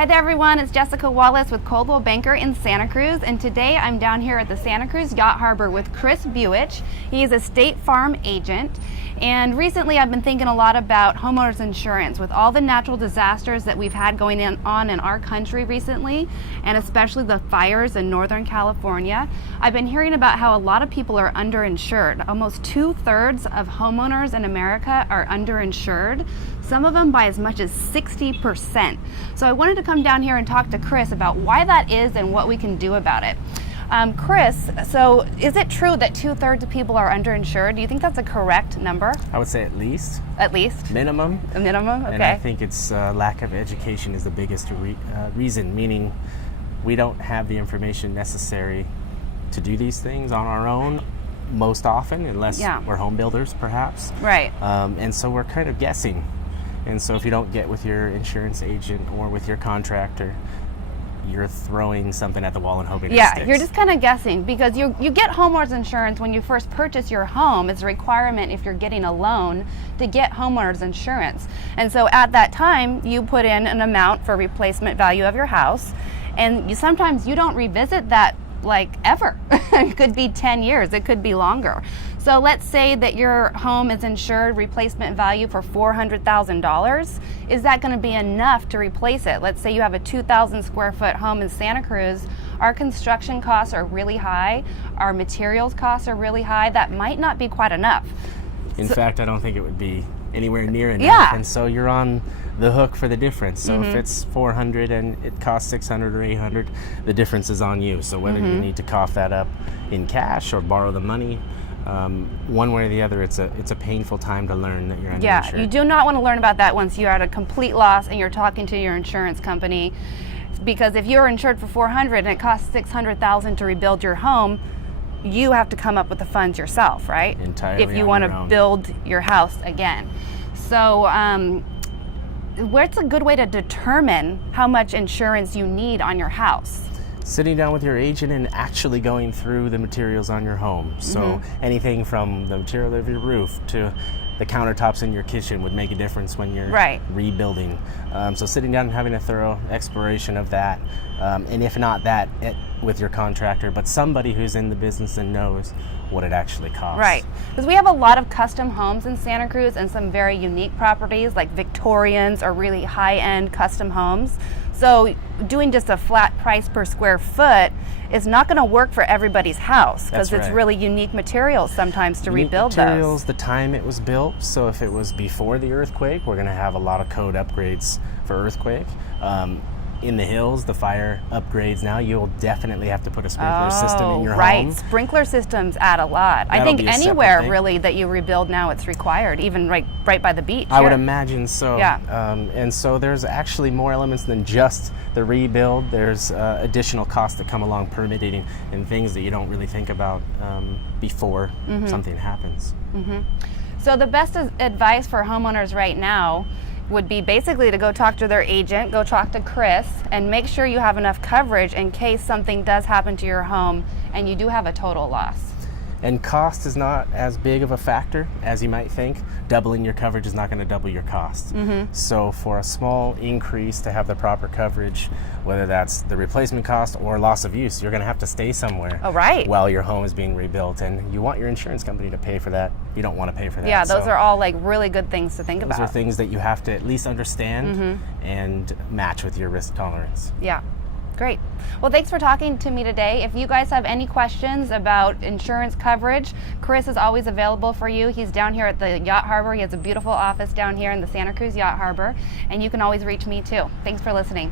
Hi there everyone, it's Jessica Wallace with Coldwell Banker in Santa Cruz, and today I'm down here at the Santa Cruz Yacht Harbor with Chris Buich. He's a State Farm agent, and recently I've been thinking a lot about homeowners insurance with all the natural disasters that we've had going on in our country recently, and especially the fires in Northern California. I've been hearing about how a lot of people are underinsured. Almost 2/3 of homeowners in America are underinsured, some of them by as much as 60%. So I wanted to come down here and talk to Chris about why that is and what we can do about it. Chris, so is it true that 2/3 of people are underinsured? Do you think that's a correct number? I would say at least. At least? Minimum. A minimum, okay. And I think it's lack of education is the biggest reason, meaning we don't have the information necessary to do these things on our own most often, unless we're home builders perhaps. Right. And so we're kind of guessing. And so if you don't get with your insurance agent or with your contractor, you're throwing something at the wall and hoping it sticks. You're just kind of guessing, because you get homeowners insurance when you first purchase your home. It's a requirement if you're getting a loan to get homeowners insurance. And so at that time, you put in an amount for replacement value of your house, and sometimes you don't revisit that like ever. It could be 10 years, it could be longer. So let's say that your home is insured replacement value for $400,000. Is that going to be enough to replace it? Let's say you have a 2,000 square foot home in Santa Cruz. Our construction costs are really high. Our materials costs are really high. That might not be quite enough. In fact, I don't think it would be anywhere near enough. Yeah. And so you're on the hook for the difference. So if it's 400 and it costs 600 or 800, the difference is on you. So whether you need to cough that up in cash or borrow the money, one way or the other, it's a painful time to learn that you're underinsured. Yeah, you do not want to learn about that once you're at a complete loss and you're talking to your insurance company, because if you're insured for 400 and it costs 600,000 to rebuild your home, you have to come up with the funds yourself, right? Entirely if you on want your to own. build your house again. So what's a good way to determine how much insurance you need on your house? Sitting down with your agent and actually going through the materials on your home. So anything from the material of your roof to the countertops in your kitchen would make a difference when you're rebuilding. So sitting down and having a thorough exploration of that, and if not that, with your contractor, but somebody who's in the business and knows what it actually costs. Right, because we have a lot of custom homes in Santa Cruz and some very unique properties like Victorians or really high-end custom homes. So doing just a flat price per square foot is not going to work for everybody's house, because it's really unique materials sometimes to rebuild materials, those. the time it was built. So if it was before the earthquake, we're going to have a lot of code upgrades for earthquake. In the hills, the fire upgrades now, you'll definitely have to put a sprinkler system in your home. Right, sprinkler systems add a lot. I think anywhere really that you rebuild now, it's required, even right by the beach. I would imagine so. Yeah. And so there's actually more elements than just the rebuild. There's additional costs that come along, permitting and things that you don't really think about before something happens. So the best advice for homeowners right now would be basically to go talk to their agent, go talk to Chris, and make sure you have enough coverage in case something does happen to your home and you do have a total loss. And cost is not as big of a factor as you might think. Doubling your coverage is not going to double your cost. So for a small increase to have the proper coverage, whether that's the replacement cost or loss of use, you're going to have to stay somewhere while your home is being rebuilt. And you want your insurance company to pay for that. You don't want to pay for that. Yeah, those are all like really good things to think about. Those are things that you have to at least understand and match with your risk tolerance. Yeah. Great. Well, thanks for talking to me today. If you guys have any questions about insurance coverage, Chris is always available for you. He's down here at the Yacht Harbor. He has a beautiful office down here in the Santa Cruz Yacht Harbor, and you can always reach me too. Thanks for listening.